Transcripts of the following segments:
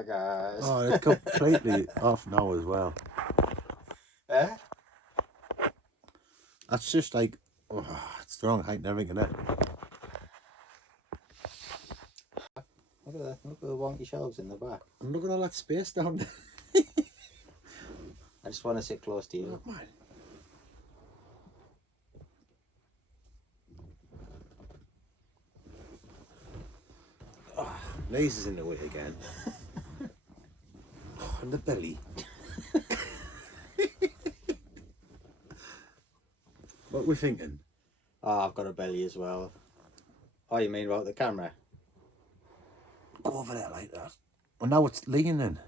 Hi guys. Oh, it's completely off now as well. Eh? That's just like, oh, it's the wrong height and everything, isn't it? Look at the wonky shelves in the back. And look at all that space down there. I just want to sit close to you. Oh, man. Oh, knees is in the way again. Oh, and the belly. What are we thinking? Oh, I've got a belly as well. Oh, you mean about the camera? Go over there like that. Well, now it's leaning.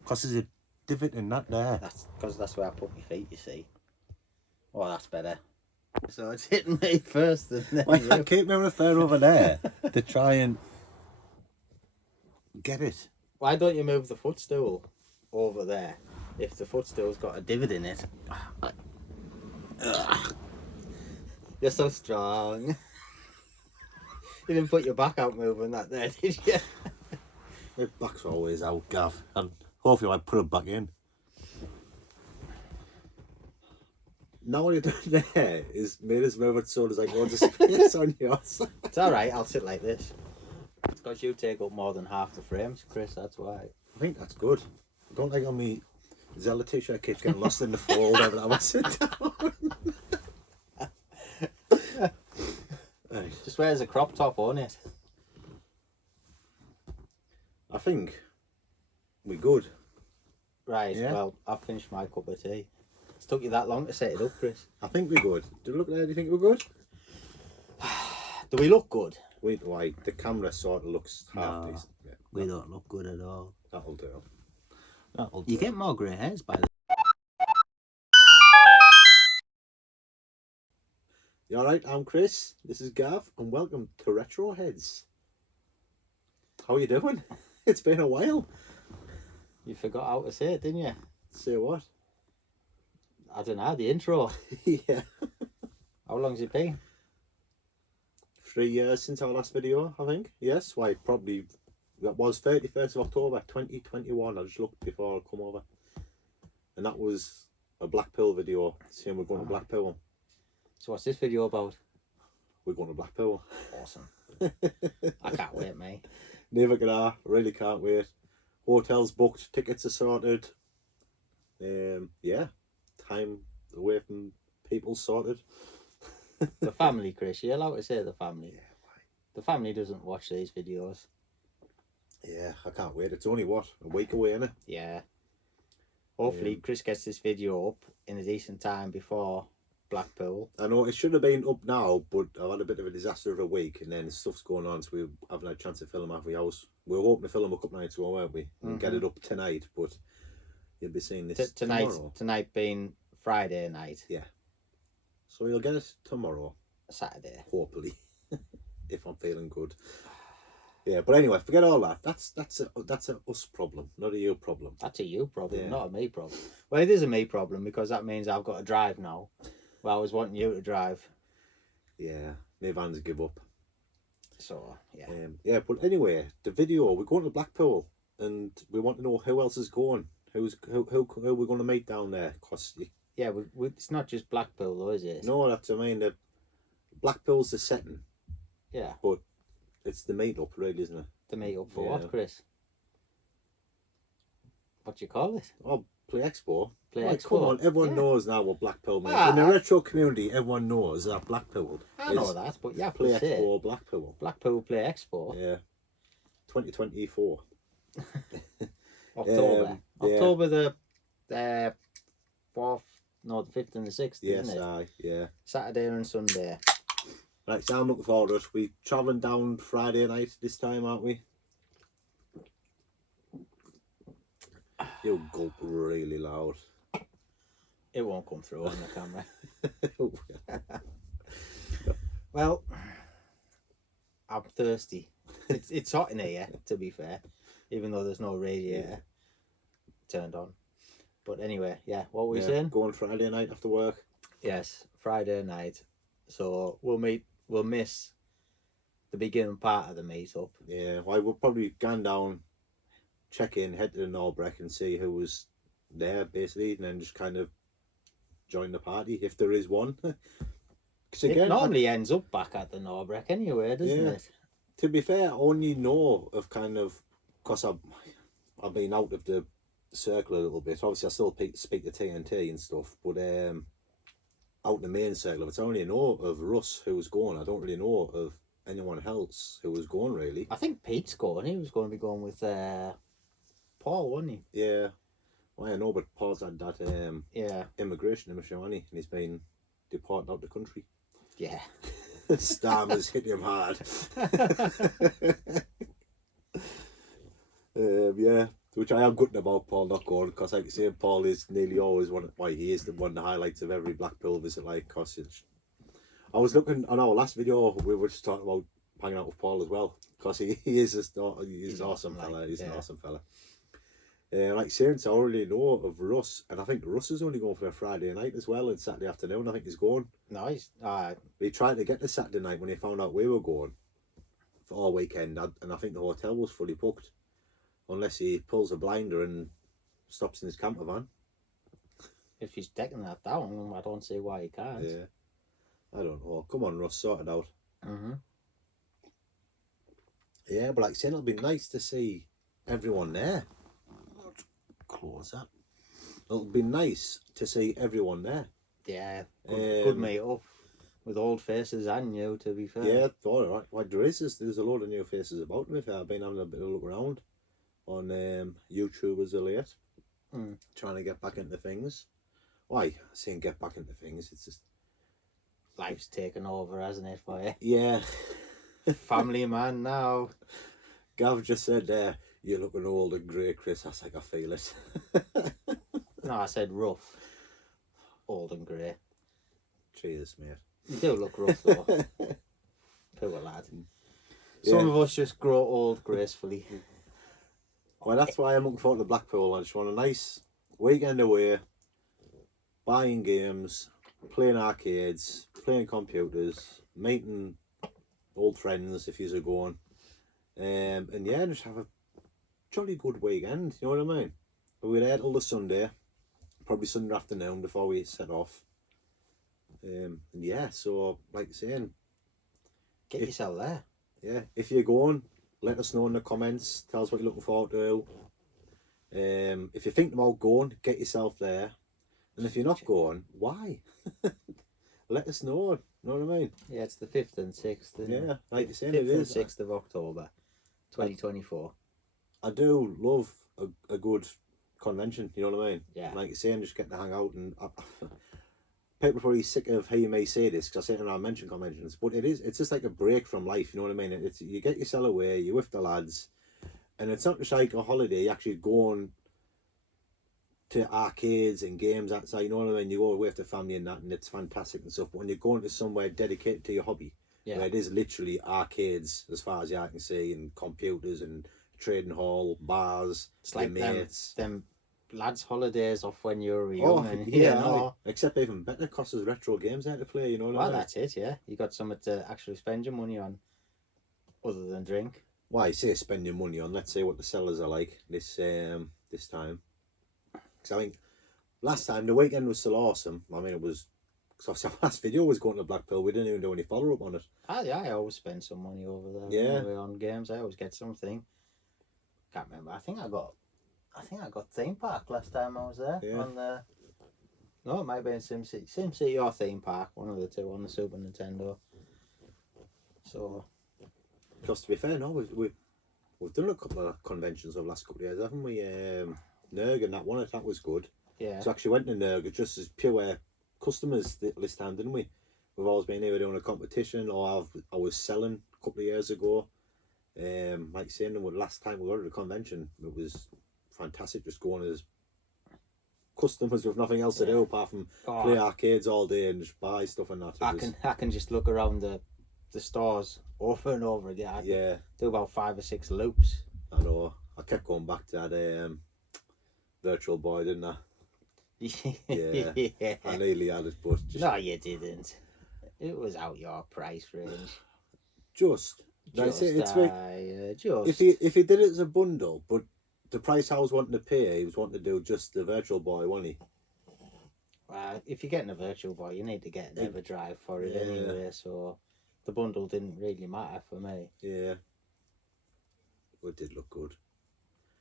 Because there's a divot in that there. That's because that's where I put my feet, you see. Oh, that's better. So it's hitting me first and then Why you. I keep moving the fair over there to try and get it. Why don't you move the footstool over there if the footstool's got a divot in it? You're so strong. You didn't put your back out moving that there, did you? My back's always out, Gav, and hopefully I put it back in. Now what you're doing there is made us move it so there's like loads of space on yours. It's alright, I'll sit like this. It's because you take up more than half the frames, Chris, that's why. I think that's good. I don't like on me Zella t-shirt keeps getting lost in the fold every time I sit down. Right. Just wears a crop top on it. I think we're good. Right, Yeah. well, I've finished my cup of tea. It's took you that long to set it up, Chris. I think we're good. Do you look there? Do you think we're good? Do we look good? Wait, why? The camera sort of looks half No. decent. Yeah, We don't look good at all. that'll do. That'll do. You get more grey hairs by the... You alright? I'm Chris. This is Gav, and welcome to Retro Heads. How are you doing? It's been a while. You forgot how to say it, didn't you? Say what? I don't know, the intro. Yeah. How long's it been? 3 years since our last video, I think. Yes, why, probably, that was 31st of October 2021. I just looked before I come over. And that was a Blackpool video, saying we're going to Blackpool. So what's this video about? We're going to Blackpool. Awesome. I can't wait, mate. Neither can I, really can't wait. Hotels booked, tickets are sorted. Yeah, time away from people sorted. The family, Chris, you're allowed to say the family. Yeah, why? The family doesn't watch these videos. Yeah, I can't wait. It's only, what, a week away, innit? Yeah. Hopefully Chris gets this video up in a decent time before Blackpool. I know it should have been up now, but I've had a bit of a disaster of a week, and then stuff's going on, so we haven't had a chance to film every house. We were hoping to film a couple nights ago, weren't we? And get it up tonight, but you'll be seeing this tomorrow. Tonight being Friday night. Yeah. So you'll get it tomorrow. Saturday. Hopefully, if I'm feeling good. Yeah, but anyway, forget all that. That's a us problem, not a you problem. That's a you problem, Yeah. not a me problem. Well, it is a me problem because that means I've got to drive now. Well, I was wanting you to drive. Yeah, my vans give up. So, yeah. Yeah, but anyway, the video, we're going to Blackpool, and we want to know who else is going. Who we're going to meet down there? Cause Yeah, it's not just Blackpool though, is it? no, that's, I mean, the Blackpool's the setting, Yeah. but it's the meet up, really, isn't it? The meet up for Yeah. what, Chris? What do you call it? Oh, Play Expo. Play Like, Expo. come on, everyone Yeah. knows now what Blackpool means. Ah, In the retro community, everyone knows that Blackpool I know that, but you have Play to say Expo, Blackpool. Blackpool Play Expo. Yeah. 2024. October. yeah. October the 4th, no, the 5th and the 6th, Yes, isn't it? aye, yeah. Saturday and Sunday. Right, so I'm looking forward to it. We're travelling down Friday night this time, aren't we? You'll gulp really loud. It won't come through on the camera. Well, I'm thirsty. It's hot in here, to be fair, even though there's no radiator turned on. But anyway, yeah, what were we saying? Going Friday night after work. Yes, Friday night. So we'll miss the beginning part of the meet-up. Yeah, well, we're probably gone down check in, head to the NORBRECK and see who was there, basically, and then just kind of join the party if there is one. 'Cause It again, normally ends up back at the NORBRECK anyway, doesn't Yeah. it? to be fair, I only know of kind of, because I've been out of the circle a little bit. Obviously, I still speak to TNT and stuff, but out in the main circle, it's only know of Russ who was going. I don't really know of anyone else who was going, really. I think Pete's going. He was going to be going with Paul, wasn't he? Yeah. Well, I know, but Paul's had that Yeah. immigration issue, hasn't he? And he's been deported out the country. Yeah. Starmer's hit him hard. Yeah, which I am gutted about Paul not going, because like you say, Paul is nearly always he is one of the highlights of every Blackpool visit, like, cause I was looking on our last video, we were just talking about hanging out with Paul as well, because he is he's an awesome fella. He's an awesome fella. Like saying, so I already know of Russ, and I think Russ is only going for a Friday night as well, and Saturday afternoon. I think he's going. Nice. He tried to get the Saturday night when he found out we were going for all weekend, and I think the hotel was fully booked, unless he pulls a blinder and stops in his camper van. If he's taking that down, I don't see why he can't. Yeah, I don't know. Come on, Russ, sort it out. Yeah, but like saying, it'll be nice to see everyone there. Close that. It'll be nice to see everyone there. Yeah, good meet up with old faces and new, to be fair. Yeah, all right. Like there's a load of new faces about, to be fair. I've been having a bit of a look around on YouTube as of late, trying to get back into things. Why? Saying get back into things, it's just Life's taken over, hasn't it, for you? Yeah. Family man now. Gav just said there, you're looking old and grey, Chris. I was like, I feel it. No, I said rough. Old and grey. Cheers, mate. You do look rough, though. Poor lad. Yeah. Some of us just grow old gracefully. Well, that's why I'm looking forward to Blackpool. I just want a nice weekend away, buying games, playing arcades, playing computers, meeting old friends if you're going. And yeah, just have a jolly good weekend, you know what I mean? But we're there till the Sunday, probably Sunday afternoon before we set off. And yeah, so like you're saying, Get yourself there. yeah, if you're going, let us know in the comments. Tell us what you're looking forward to. If you're thinking about going, get yourself there. And if you're not going, why? Let us know. You know what I mean? Yeah, it's the 5th and 6th. Yeah, like you're saying, 5th it is. and 6th of October, 2024. I do love a good convention, you know what I mean? Yeah. Like you're saying, just get to hang out, and people are probably sick of hearing me say this, because I say it when I mention conventions, but it's just like a break from life, you know what I mean? It's you get yourself away, you're with the lads, and it's not just like a holiday, you're actually going to arcades and games outside, you know what I mean? You go away with the family and that, and it's fantastic and stuff, but when you're going to somewhere dedicated to your hobby, Yeah. where it is literally arcades as far as the eye can see, and computers and trading hall, bars, It's like mates. them lads' holidays off when you were Oh, young. And, yeah, you know. except even better, costs us retro games there to play, you know what I Well, mean? that's it, yeah. You got something to actually spend your money on, other than drink. Why, say spend your money on, let's see what the sellers are like this time. Because I think last time, the weekend was still awesome. I mean, it was, because our last video was going to Blackpool, we didn't even do any follow-up on it. I always spend some money over there. Yeah. Anyway, on games, I always get something. Can't remember. I think I got theme park last time I was there. Yeah. On the. No, it might have been SimCity or theme park, one of the two on the Super Nintendo. So. Because to be fair, no, we've done a couple of conventions over the last couple of years, haven't we? Nerg and that one, that was good. Yeah. So actually went to Nerg just as pure customers this time, didn't we? We've always been either doing a competition, or I was selling a couple of years ago. Like saying, the last time we were at the convention, it was fantastic, just going as customers with nothing else to do apart from play arcades all day and just buy stuff and that. I can just look around the stores over and over again. I Yeah. do about 5 or 6 loops. I know. I kept going back to that Virtual Boy, didn't I? Yeah. Yeah. I nearly had it, but just No, you didn't. It was out your price range. just. Like I say, it's like, Just. if he did it as a bundle, but the price I was wanting to pay, he was wanting to do just the Virtual Boy, wasn't he? If you're getting a Virtual Boy, you need to get an EverDrive for it Yeah. anyway, so the bundle didn't really matter for me. Yeah. Well, it did look good.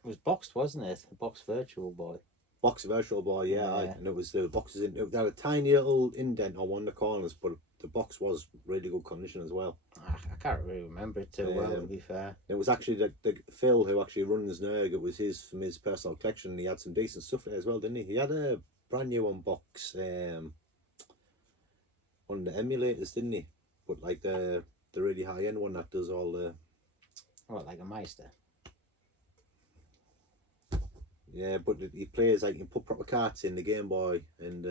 It was boxed, wasn't it? A boxed Virtual Boy. Box Virtual Boy, yeah. Yeah. And it was the boxes in. They had a tiny little indent on one of the corners, but the box was really good condition as well. I can't really remember it too well, to be fair. It was actually the Phil who actually runs Nerg. It was from his personal collection. He had some decent stuff there as well, didn't he? He had a brand new unbox, one of the emulators, didn't he? But like the really high end one that does all the. What, like a Meister? Yeah, but he plays like you can put proper carts in the Game Boy and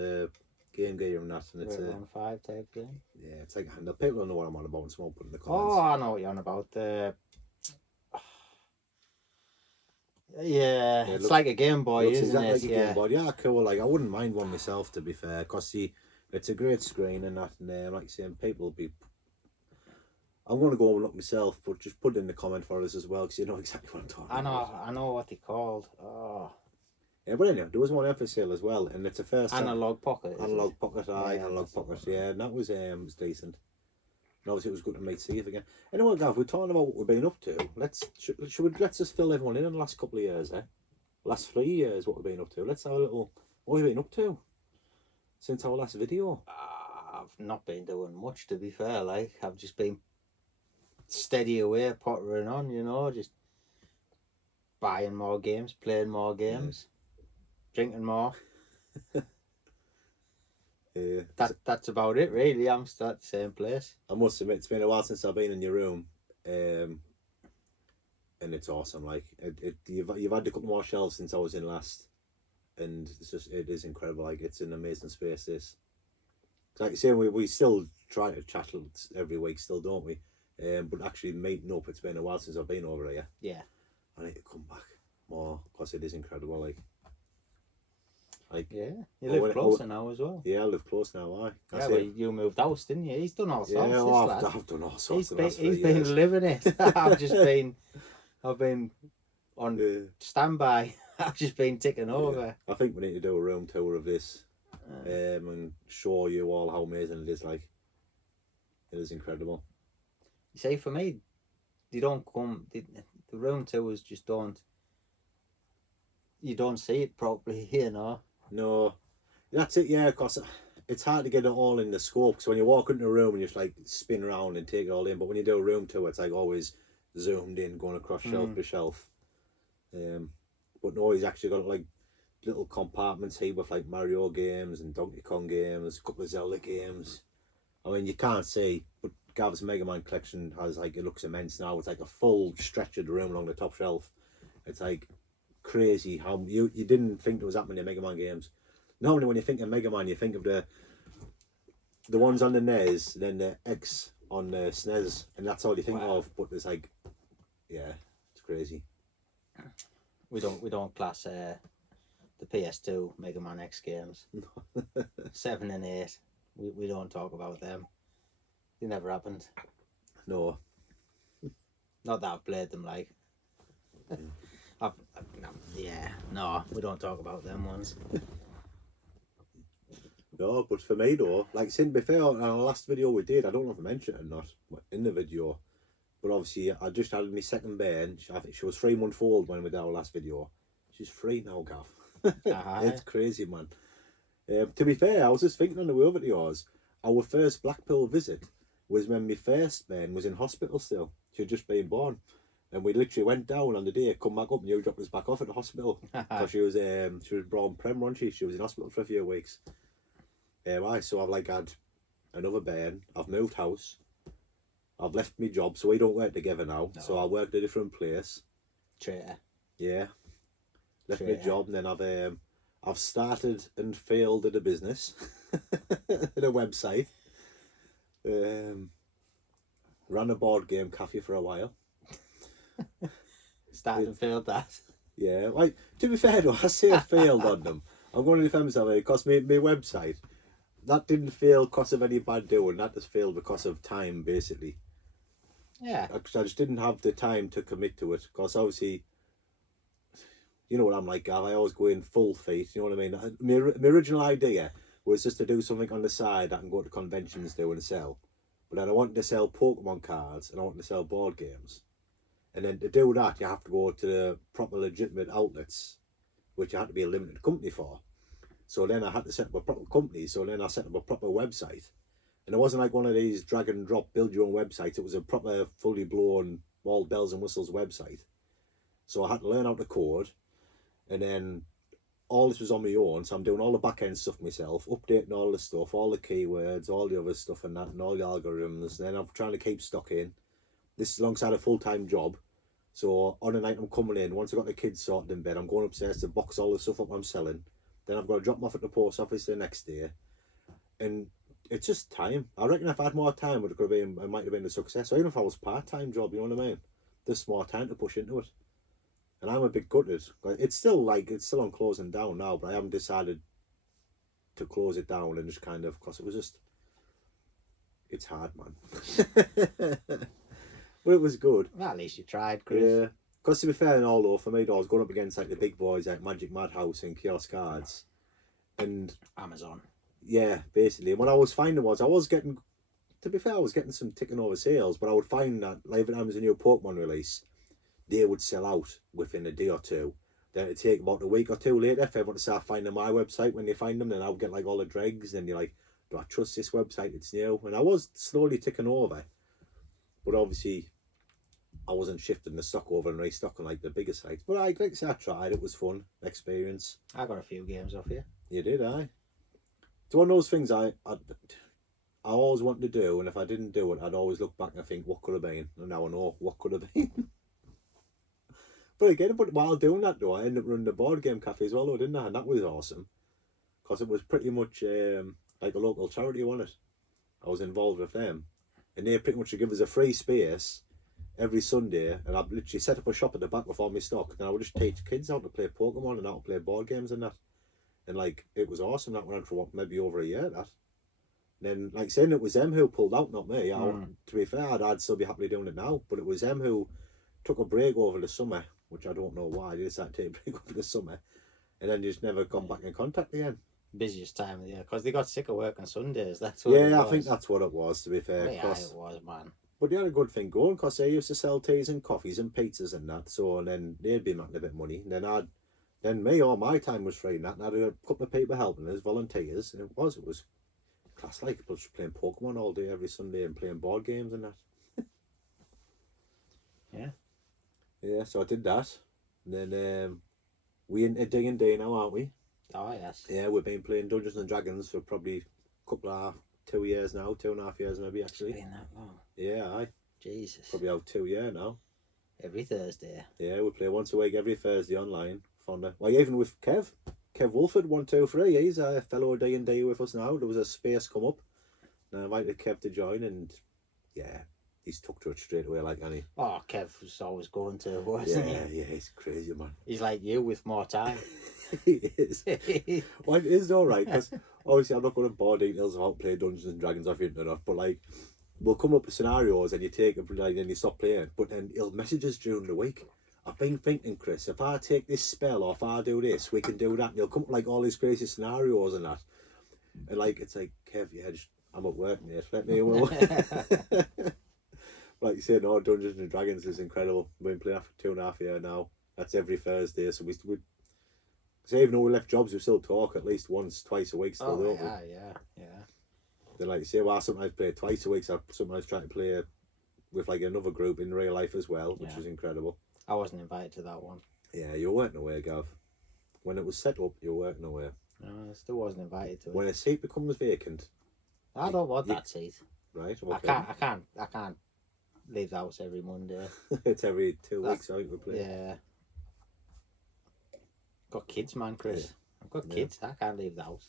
Game Gear and that, and it's on 5 type game. Yeah, it's like a handle. People don't know what I'm on about, so I'll put in the Oh, comments. I know what you're on about. Yeah, it's like a Game Boy, isn't exactly it? like a Game Boy. Yeah, cool. Like I wouldn't mind one myself, to be fair, because it's a great screen and that, and like saying people will be. I'm going to go and look myself, but just put it in the comment for us as well, because you know exactly what I'm talking about. I know what they called. Oh. Yeah, but anyway, there was one for sale as well, and it's a first Analog Pocket. Analog Pocket, Analog Pocket, yeah, and that was decent. And obviously, it was good to meet Steve again. Anyway, Gav, we're talking about what we've been up to. Let's just fill everyone in the last couple of years, eh? Last 3 years, what we've been up to. Let's have a little. What have we been up to since our last video? I've not been doing much, to be fair. Like I've just been steady away, pottering on, you know, just buying more games, playing more games, drinking more. That's about it, really. I'm still at the same place. I must admit, it's been a while since I've been in your room, and it's awesome. Like you've had a couple more shelves since I was in last, and it is incredible. Like it's an amazing space. This, like you say, we still try to chat every week, still, don't we? But actually meeting up, it's been a while since I've been over here. Yeah. I need to come back more because it is incredible. Like yeah, you live closer now as well. Yeah, I live close now. Yeah, well, you moved house, didn't you? He's done all sorts. Yeah, I've done all sorts. He's been living it. I've been on standby. I've just been ticking over. I think we need to do a room tour of this, and show you all how amazing it is. Like, it is incredible. You see, for me, they don't come. The room tours just don't. You don't see it properly, you know. No, that's it. Yeah, because it's hard to get it all in the scope. Because when you walk into a room and you just like spin around and take it all in, but when you do a room tour, it's like always zoomed in, going across shelf to shelf. But no, he's actually got like little compartments here with like Mario games and Donkey Kong games, a couple of Zelda games. I mean, you can't see, but Gav's Mega Man collection has like, it looks immense now. It's like a full stretch of the room along the top shelf. It's like crazy how you didn't think there was that many Mega Man games. Normally when you think of Mega Man, you think of the ones on the NES, then the X on the SNES, and that's all you think of. But there's like, yeah, it's crazy. We don't class the PS2 Mega Man X games. 7 and 8. We don't talk about them. They never happened. No. Not that I've played them, like. No, we don't talk about them ones. No, but for me though, like, to be fair, on our last video we did, I don't know if I mentioned it or not in the video, but obviously I just had my second bairn. I think she was 3 months old when we did our last video. She's 3 now, Gav. It's crazy, man. To be fair, I was just thinking on the way over to yours, our first Blackpool visit was when my first bairn was in hospital still. She had just been born. And we literally went down on the day, come back up, and you dropped us back off at the hospital. Because she was born prem, wasn't she? She was in hospital for a few weeks. So I've like had another bairn. I've moved house. I've left my job, so we don't work together now. No. So I work at a different place. Traitor. Yeah. Left my job, and then I've started and failed at a business, at a website. Ran a board game cafe for a while. Started and failed that. Yeah, like, to be fair though, I say I failed on them. I'm going to defend myself because my website, that didn't fail because of any bad doing, that just failed because of time, basically. Yeah. I just didn't have the time to commit to it, because obviously, you know what I'm like, Gav. I always go in full feet. You know what I mean? My original idea was just to do something on the side I can go to conventions do and sell. But then I wanted to sell Pokemon cards and I wanted to sell board games. And then to do that, you have to go to the proper legitimate outlets, which you had to be a limited company for. So then I had to set up a proper company. So then I set up a proper website. And it wasn't like one of these drag and drop, build your own websites. It was a proper, fully blown, all bells and whistles website. So I had to learn how to code. And then all this was on my own. So I'm doing all the back end stuff myself, updating all the stuff, all the keywords, all the other stuff and that, and all the algorithms. And then I'm trying to keep stock in. This is alongside a full-time job. So on a night I'm coming in, once I've got the kids sorted in bed, I'm going upstairs to box all the stuff up I'm selling. Then I've got to drop them off at the post office the next day. And it's just time. I reckon if I had more time, it might have been a success. Or even if I was part-time job, you know what I mean? There's more time to push into it. And I'm a bit gutted. It's still on closing down now, but I haven't decided to close it down and just kind of, because it's hard, man. But it was good. Well, at least you tried, Chris. Yeah. Because to be fair and all though, for me, I was going up against like the big boys like Magic Madhouse and Kiosk Cards. And Amazon. yeah, basically. And what I was finding was I was getting some ticking over sales, but I would find that like every time there's a new Pokemon release, they would sell out within a day or two. Then it'd take about a week or two later for everyone to start finding my website. When they find them, then I would get like all the dregs, and you're like, do I trust this website? It's new. And I was slowly ticking over. But obviously, I wasn't shifting the stock over and restocking like the bigger sites. But like I said, I tried. It was fun experience. I got a few games off you. You did, aye. It's one of those things I always wanted to do, and if I didn't do it, I'd always look back and think, what could have been? And now I know what could have been. But again, while doing that though, I ended up running the board game cafe as well, though, didn't I? And that was awesome, because it was pretty much like a local charity, wasn't it? I was involved with them, and they pretty much would give us a free space every Sunday, and I'd literally set up a shop at the back with all my stock, and I would just teach kids how to play Pokemon and how to play board games and that. And like, it was awesome. That went on for what, maybe over a year, that. And then, like saying, it was them who pulled out, not me. To be fair, I'd still be happily doing it now, but it was them who took a break over the summer, which I don't know why. They decided to take a break over the summer, and then just never gone back in contact again. Busiest time of the year, because they got sick of work on Sundays. That's what. Yeah, I think that's what it was. To be fair, yeah, it was, man. But they had a good thing going, because they used to sell teas and coffees and pizzas and that. So, and then they'd be making a bit of money, and then me, all my time was free and that, and I had a couple of people helping us, volunteers, and it was class, like just playing Pokemon all day every Sunday and playing board games and that. Yeah. Yeah, so I did that. And then we into D&D now, aren't we? Oh, yes. Yeah, we've been playing Dungeons and Dragons for probably a couple of 2 years now, 2.5 years maybe actually. Been that long. Yeah, aye. Jesus. Probably out 2 years now. Every Thursday. Yeah, we play once a week every Thursday online. Well, even with Kev Wolford, 123, he's a fellow D&D with us now. There was a space come up, and I invited Kev to join, and yeah, he's took to it straight away, like any. Oh, Kev was always going to, wasn't he? Yeah, he's crazy, man. He's like you with more time. He is. Well, it is all right, because obviously I'm not going to bore details about playing Dungeons and Dragons off the internet, but like, we'll come up with scenarios and you take it, like, and you stop playing, but then he'll message us during the week. I've been thinking, Chris, if I take this spell or if I do this, we can do that. And he'll come up with like all these crazy scenarios and that. And like, it's like, Kev, yeah, I'm at work, mate. Let me well. Like you say, no, Dungeons and Dragons is incredible. We've been playing for 2.5 years now. That's every Thursday. So we so even though we left jobs, we still talk at least once, twice a week still, don't we? Yeah. Then like you say, well, I sometimes play twice a week. So I sometimes try to play with like another group in real life as well, which is incredible. I wasn't invited to that one. Yeah, you weren't away, Gav. When it was set up, you weren't away. No, I still wasn't invited to it. When a seat becomes vacant, I don't want that seat. right? Okay. I can't leave the house every Monday. It's every 2 weeks, I think we play. Yeah. Got kids, man, Chris. Yeah. I've got kids. I can't leave the house.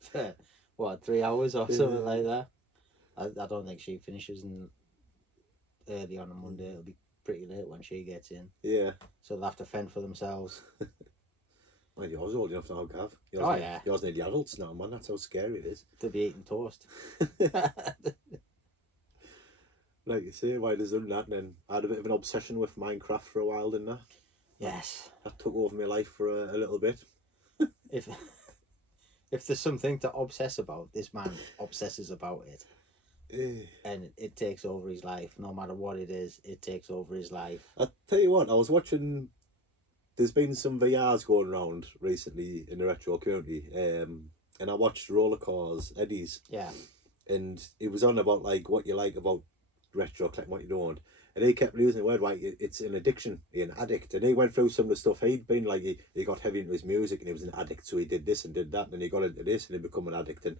For, what, 3 hours or something like that? I don't think she finishes early on a Monday. It'll be pretty late when she gets in. Yeah. So they'll have to fend for themselves. Well, yours old enough now, Gav. Yours need the adults now, man. That's how scary it is. To be eating toast. Like you say, why does done that? And then I had a bit of an obsession with Minecraft for a while, didn't I? Yes. That took over my life for a little bit. If if there's something to obsess about, this man obsesses about it. And it takes over his life. No matter what it is, it takes over his life. I tell you what, I was watching. There's been some VRs going around recently in the retro community, and I watched Roller Cars Eddie's. Yeah. And it was on about like what you like about retro collecting, what you don't. And he kept using the word like it's an addiction, you're an addict. And he went through some of the stuff he'd been like. He got heavy into his music, and he was an addict, so he did this and did that, and then he got into this, and he become an addict. And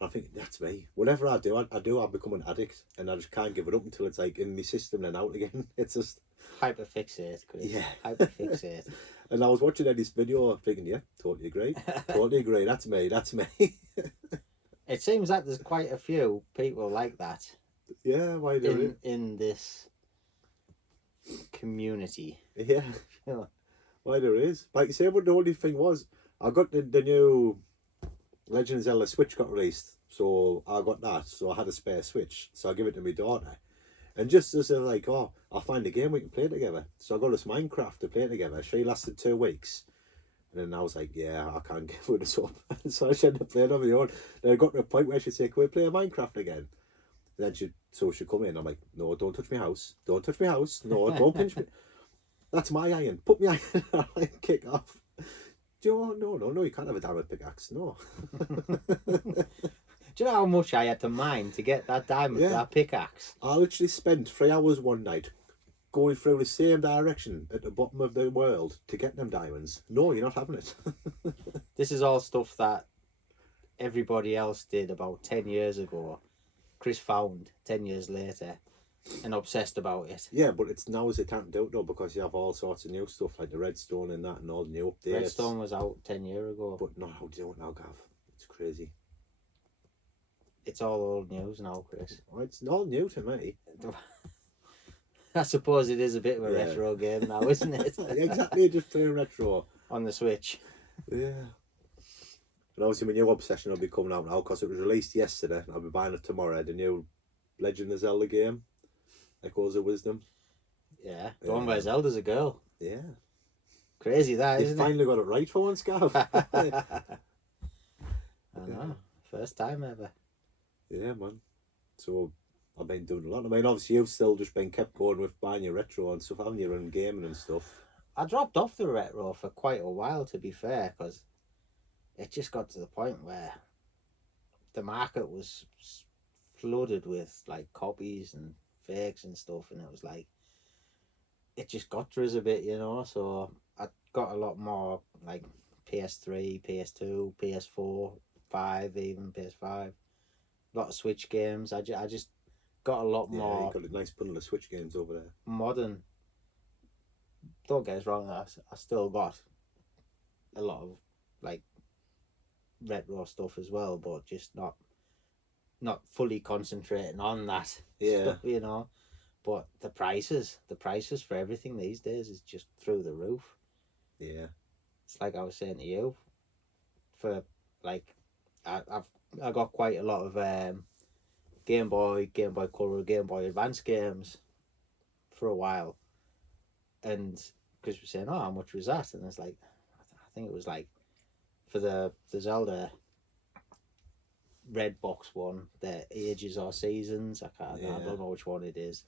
I think that's me. Whatever I do, I become an addict, and I just can't give it up until it's like in my system and out again. It's just hyperfixate, Chris. Yeah. Hyperfixate. And I was watching Eddie's video, thinking, yeah, totally agree, totally agree. That's me. That's me. It seems that there's quite a few people like that. Yeah, why do in this community. Yeah. Yeah. Why there is. Like you say, but the only thing was, I got the new Legend of Zelda Switch got released, so I got that. So I had a spare Switch, so I give it to my daughter. And just as they're like, oh, I'll find a game we can play together. So I got us Minecraft to play together. She lasted 2 weeks. And then I was like, yeah, I can't give this up. So I ended up playing on my own. Then I got to a point where she'd say, can we play Minecraft again? And then she'd come in. I'm like, no, don't touch my house. Don't touch my house. No, don't pinch me. That's my iron. Put me iron. I like kick off. Do you know? No, you can't have a diamond pickaxe. No. Do you know how much I had to mine to get that diamond, that pickaxe? I literally spent 3 hours one night going through the same direction at the bottom of the world to get them diamonds. No, you're not having it. This is all stuff that everybody else did about 10 years ago. Chris found 10 years later and obsessed about it. Yeah, but it's now as it can't do it though, because you have all sorts of new stuff like the Redstone and that and all the new updates. Redstone was out 10 years ago. But not how to do it now, Gav. It's crazy. It's all old news now, Chris. Well, it's not new to me. I suppose it is a bit of a retro game now, isn't it? Exactly, just playing retro. On the Switch. Yeah. And obviously my new obsession will be coming out now because it was released yesterday and I'll be buying it tomorrow. The new Legend of Zelda game, Echoes of Wisdom. Yeah, the one where Zelda's a girl. Yeah. Crazy that, isn't it? You finally got it right for once, Gav. I know. First time ever. Yeah, man. So I've been doing a lot. I mean, obviously you've still just been kept going with buying your retro and stuff, haven't you, and gaming and stuff. I dropped off the retro for quite a while, to be fair, because it just got to the point where the market was flooded with like copies and fakes and stuff, and it was like, it just got to us a bit, you know. So I got a lot more like PS3, PS2, PS4, 5, even PS5. A lot of Switch games. I just got a lot more. You got a nice bundle of Switch games over there. Modern. Don't get us wrong, I still got a lot of like retro stuff as well, but just not fully concentrating on that stuff, you know. But the prices for everything these days is just through the roof. Yeah. It's like I was saying to you, for like I got quite a lot of Game Boy Color, Game Boy Advance games for a while. And Chris was saying, oh, how much was that? And it's like, I think it was like, for the Zelda red box one, the Ages or Seasons, I don't know which one it is.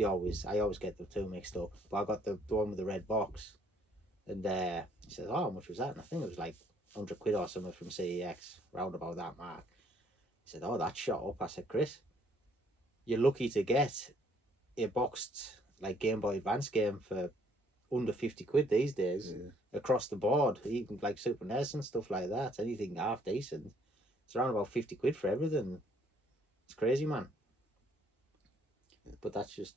I always get the two mixed up. But I got the one with the red box. And he said, oh, how much was that? And I think it was like 100 quid or something from CEX, round about that mark. He said, oh, that shot up. I said, Chris, you're lucky to get a boxed like Game Boy Advance game for under 50 quid these days, across the board, even like Super NES and stuff like that. Anything half decent, it's around about 50 quid for everything. It's crazy, man. But that's just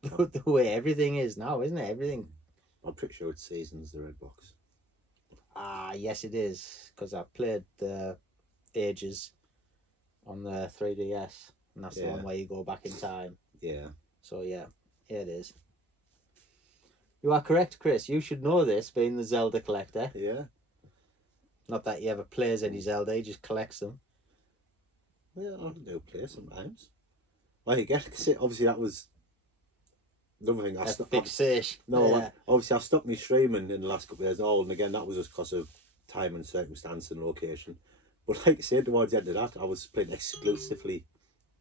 the way everything is now, isn't it? Everything. I'm pretty sure it's Seasons, the red box. Yes it is, because I played the Ages on the 3DS, and that's the one where you go back in time. Yeah. So yeah, it is. You are correct, Chris. You should know this, being the Zelda collector. Yeah. Not that he ever plays any Zelda, he just collects them. Yeah, I do play sometimes. Well, you get, obviously that was another thing. A fixation. No, Yeah. obviously I've stopped me streaming in the last couple of years all, and again that was just because of time and circumstance and location. But like I said, towards the end of that, I was playing exclusively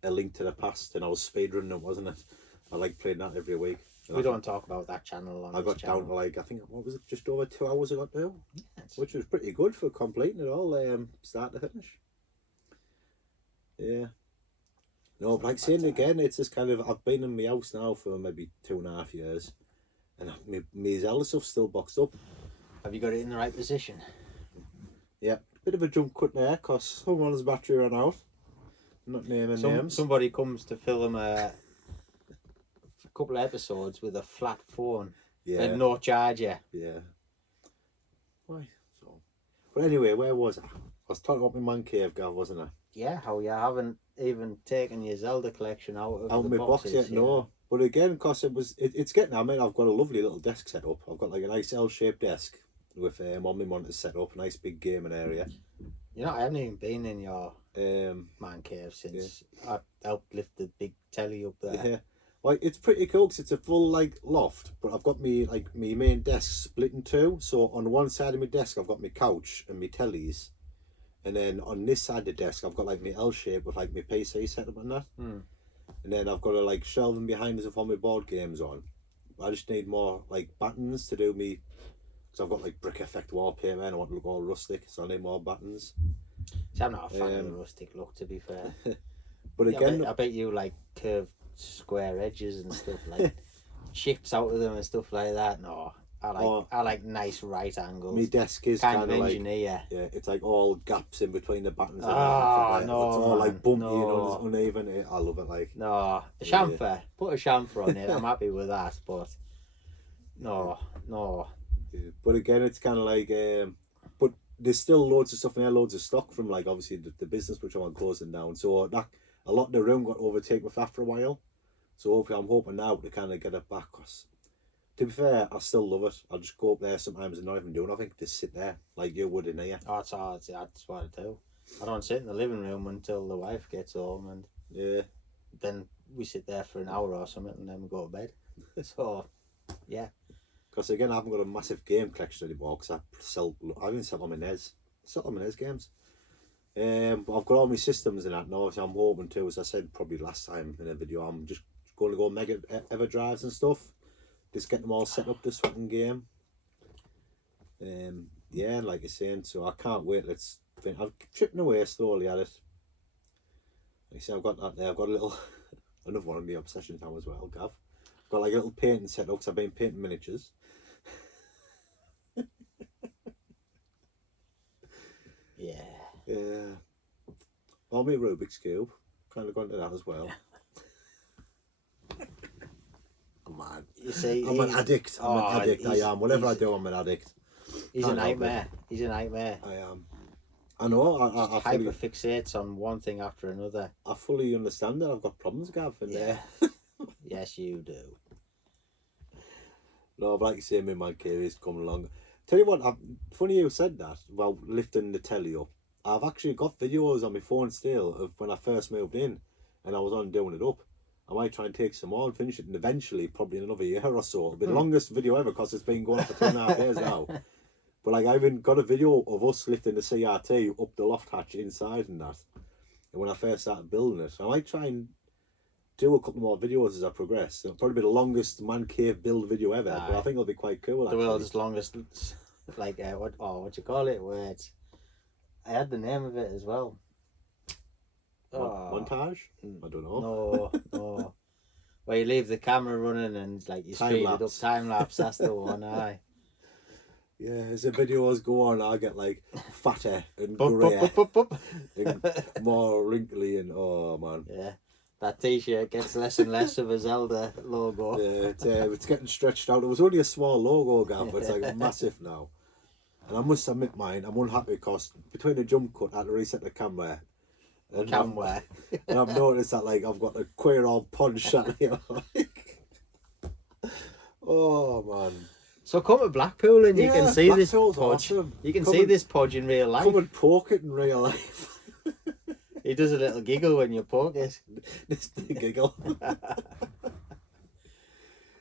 A Link to the Past, and I was speedrunning it, wasn't it? I like playing that every week. And We don't talk about that channel on I got this channel. down to like, I think, what was it, just over 2 hours I got now? Yes. Which was pretty good for completing it all, start to finish. Yeah. No, but like saying again, it's just kind of, I've been in my house now for maybe 2.5 years, and my Zelda stuff's still boxed up. Have you got it in the right position? Yeah, bit of a jump cut there, because someone's battery ran out. Not naming names. Somebody comes to film a couple of episodes with a flat phone and no charger. Yeah. Why? So, but anyway, where was I? I was talking about my man cave, Gav, wasn't I? Yeah, how you haven't even taken your Zelda collection out of the my box boxes, yet, no. But again, because it's getting, I mean, I've got a lovely little desk set up. I've got like a nice L-shaped desk with all my monitors set up, a nice big gaming area. You know, I haven't even been in your man cave since I helped lift the big telly up there. Yeah. Like, it's pretty cool because it's a full like loft, but I've got me like my main desk split in two. So on one side of my desk I've got my couch and my tellies, and then on this side of the desk I've got like my L shape with like my PC set up on that. And then I've got a like shelving behind us with all my board games on. I just need more like buttons to do me, because I've got like brick effect wallpaper and I want to look all rustic, so I need more buttons. So I'm not a fan of the rustic look, to be fair. But again, I bet you like curved square edges and stuff, like chips out of them and stuff like that. No, I like nice right angles. my desk is kind of like, engineer. yeah, it's like all gaps in between the buttons. Oh, no, it's all like bumpy no. and uneven. I love it. Like, No, a chamfer. Put a chamfer on it. I'm happy with that. But no. Yeah. But again, it's kind of like, but there's still loads of stuff in there, loads of stock from like obviously the business which I want closing down. So that a lot of the room got overtaken with after a while. So hopefully, I'm hoping now to kind of get it back. Cause to be fair, I still love it. I'll just go up there sometimes and not even do nothing, just sit there like you would in here. Oh, that's hard. That's what I do. I don't sit in the living room until the wife gets home, and then we sit there for an hour or something, and then we go to bed. So, yeah. Because again, I haven't got a massive game collection anymore because I even sell on my NES. Sell on my NES games. But I've got all my systems in that now, so I'm hoping to, as I said probably last time in a video, I'm just going to go mega ever drives and stuff. Just get them all set up to swap game. Yeah, like you're saying, so I can't wait. I'm chipping away slowly at it. Like I say, I've got that there. I've got a little another one of my obsessions now as well, Gav. I've got like a little painting set up because I've been painting miniatures. Yeah. All my Rubik's Cube. Kind of gone to that as well. Come on. You see, I'm an addict. I am. Whatever I do, I'm an addict. He's a nightmare. He's a nightmare. I am. I know. I hyper fixates on one thing after another. I fully understand that. I've got problems, Gav. Yeah. Yes, you do. No, but like you say, my man cave is coming along. Tell you what, funny you said that about lifting the telly up. I've actually got videos on my phone still of when I first moved in and I was on doing it up. I might try and take some more and finish it, and eventually, probably in another year or so, it'll be the longest video ever because it's been going on for 2.5 years now. But like, I even got a video of us lifting the CRT up the loft hatch inside and that. And when I first started building it, I might try and do a couple more videos as I progress. It'll probably be the longest man cave build video ever, but I think it'll be quite cool. The world's longest, like what you call it? Where I had the name of it as well. Montage? I don't know. No. Where you leave the camera running and like you speed it up, time lapse. That's the one. Aye. Yeah, as the videos go on, I get like fatter and greyer and more wrinkly and oh man. Yeah, that T-shirt gets less and less of a Zelda logo. Yeah, it's getting stretched out. It was only a small logo, Gav, but it's like massive now. And I must admit, mine, I'm unhappy because between the jump cut, I had to reset the camera. And I've noticed that like I've got a queer old punch at here. Oh man. So come to Blackpool and you can see this podge. Awesome. You can see this podge in real life. Come and poke it in real life. He does a little giggle when you poke it. This giggle.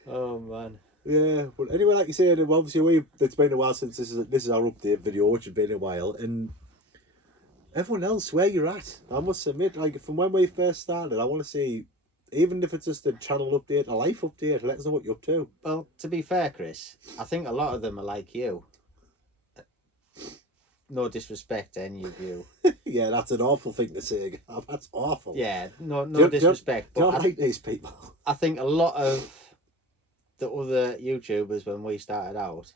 Oh man. Yeah, but anyway, like you said, obviously it's been a while since this is our update video, which has been a while, and everyone else, where you're at, I must admit, like from when we first started, I want to see, even if it's just a channel update, a life update, let us know what you're up to. Well, to be fair, Chris, I think a lot of them are like you. No disrespect to any of you. Yeah, that's an awful thing to say. Gav. That's awful. Yeah, no Do you- disrespect. Do you But not like these people? I think a lot of the other YouTubers when we started out,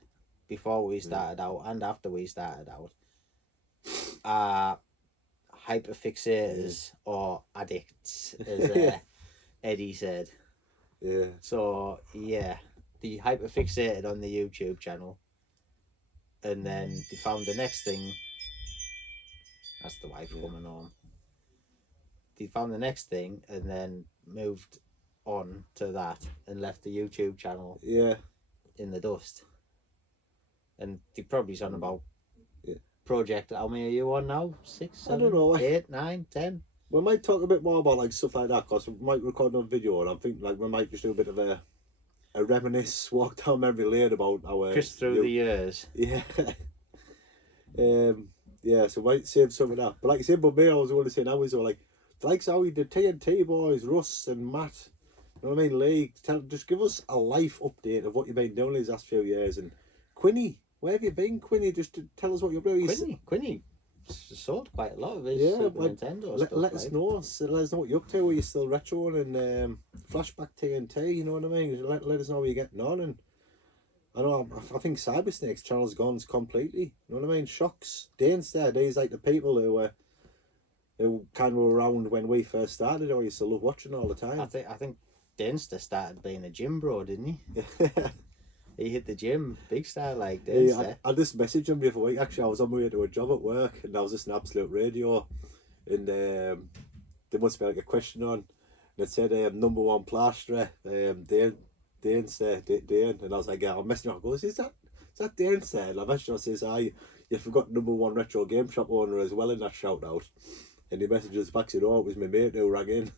before we started out and after we started out, are hyperfixators or addicts, as Eddie said. Yeah. So yeah, they hyperfixated on the YouTube channel, and then they found the next thing. That's the wife coming home. They found the next thing and then moved on to that and left the YouTube channel Yeah. in the dust. And they probably on about Yeah. project. How many are you on now? 6, 7, I don't know. 8, 9, 10? We might talk a bit more about like stuff like that because we might record another video, and I'm thinking like we might just do a bit of a reminisce, walk down memory lane about our Chris through the years. Yeah. Yeah, so might save some of that. But like I said, but me, I was going to say now is like how we did TNT boys, Russ and Matt. You know what I mean? Lee, just give us a life update of what you've been doing these last few years. And Quinny, where have you been, Quinny? Just to tell us what you're doing. Quinny sold quite a lot of his Yeah, Super like, Nintendo let stuff. us know. So let us know what you're up to. Are you still retroing and flashback TNT? You know what I mean? Let us know how you're getting on. And I know I think Cybersnake's channel's gone completely. You know what I mean? Shocks. Dane's there. These like the people who kind of were around when we first started, or used to love watching all the time. I think Dinster started being a gym bro, didn't he? He hit the gym big style like Dinster. Yeah, I just messaged him the other week. Actually, I was on my way to a job at work, and I was listening to Absolute Radio, and there must be like a question on, and it said #1 plasterer, Dane, and I was like, yeah, I'm messing up. I goes, is that Dane said? And I messaged him, I says, you forgot #1 retro game shop owner as well in that shout out. And he messages back, said, oh, it was my mate who rang in.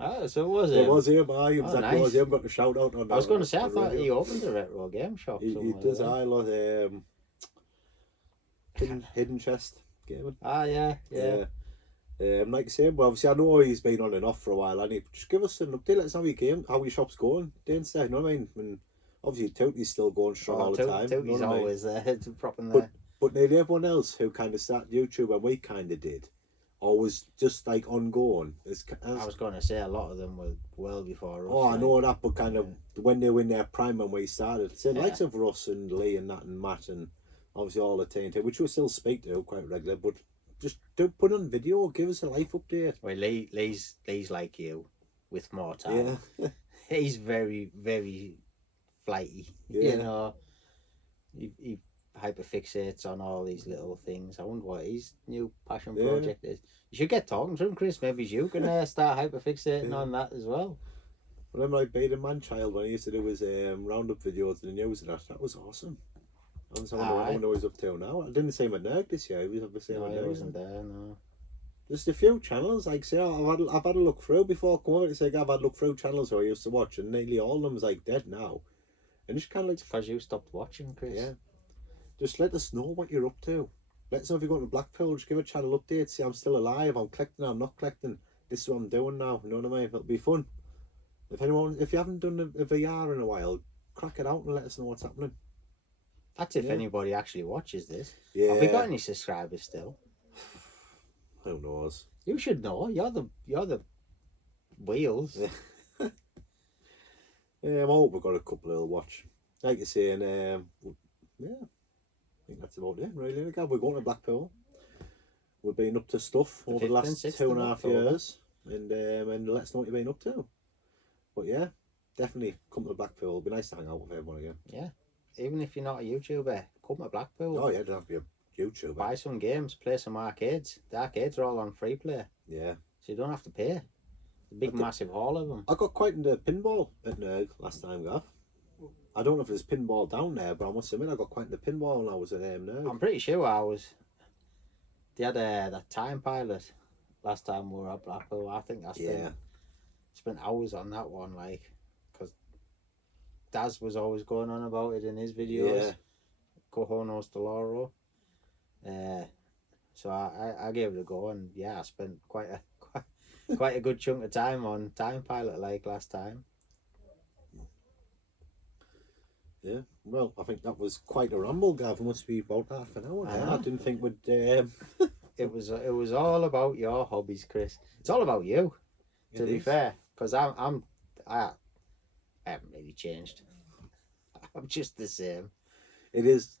Oh, so it was him? It was him, aye. It was Oh, nice. nice. Him, got the shout out on that. I was going to say, I thought radio. he opened a retro game shop He somewhere. does, aye, lot hidden chest gaming. Ah, yeah. Like I said, well, obviously I know he's been on and off for a while, and he just give us an update. Let us know how your shop's going. Dane's you know what I mean? And obviously Tooty's still going strong all the time. Tooty's you know what I mean? always there, propping there. But nearly everyone else who kind of started YouTube and we kind of did, or was just like ongoing. I was going to say a lot of them were well before us. Oh, I know that, but kind of when they were in their prime when we started, say likes of Russ and Lee and that and Matt and obviously all the TNT, which we still speak to quite regularly, but just don't put on video, give us a life update. Well, Lee's like you, with more time. Yeah. He's very, very flighty. Yeah. You know, he hyperfixates on all these little things. I wonder what his new passion project is. You should get talking to him, Chris. Maybe you can start hyperfixating on that as well. I remember like being a man-child when I used to do his roundup videos in the news and that was awesome. I wonder what he's up to now. I didn't see him at Nerd this year. He was obviously No, he wasn't there, no. Just a few channels, like say, I've had a look through before I come over to say I've had a look through channels who I used to watch, and nearly all of them is like dead now. And it's kind of like because you stopped watching, Chris. Yeah. Just let us know what you're up to. Let us know if you're going to Blackpool. Just give a channel update. See, I'm still alive. I'm collecting. I'm not collecting. This is what I'm doing now. You know what I mean? It'll be fun. If you haven't done a VR in a while, crack it out and let us know what's happening. That's if anybody actually watches this. Yeah. Have we got any subscribers still? Who knows? You should know. You're the wheels. Yeah. I hope we've got a couple who'll watch. Like you say, and yeah, I think that's about it. Really, we're going to Blackpool. We've been up to stuff over the last 2.5 years, and let us know what you've been up to. But yeah, definitely come to Blackpool. It'll be nice to hang out with everyone again. Yeah, even if you're not a YouTuber, come to Blackpool. Oh yeah, don't have to be a YouTuber. Buy some games, play some arcades. The arcades are all on free play. Yeah. So you don't have to pay. A big massive hall of them. I got quite into pinball at Nerd last time, Gav. I don't know if there's pinball down there, but I must admit I got quite into pinball when I was at Nerd. I'm pretty sure I was. They had that time pilot last time we were at Blackpool. I think I spent hours on that one, like, because Daz was always going on about it in his videos. Yeah. Cojones de Loro. So I gave it a go, and yeah, I spent quite a good chunk of time on Time Pilot like last time. Yeah, well, I think that was quite a ramble, Gav. It must be about half an hour now. I didn't think we'd. It was all about your hobbies, Chris. It's all about you, to be fair, because I haven't really changed. I'm just the same. It is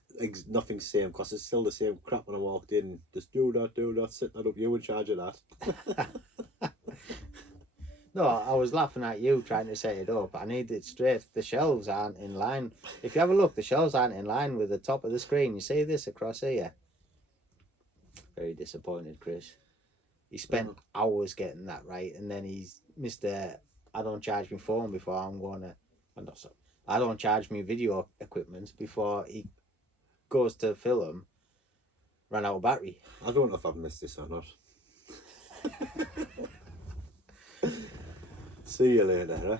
nothing same because it's still the same crap when I walked in. Just do that, set that up. You in charge of that. No, I was laughing at you trying to set it up. I need it straight. The shelves aren't in line. If you have a look, the shelves aren't in line with the top of the screen. You see this across here? Very disappointed, Chris. He spent hours getting that right, and then he's Mr. I don't charge my phone before I'm going to. I don't charge me video equipment before he goes to film. Ran out of battery. I don't know if I've missed this or not. See you later, eh?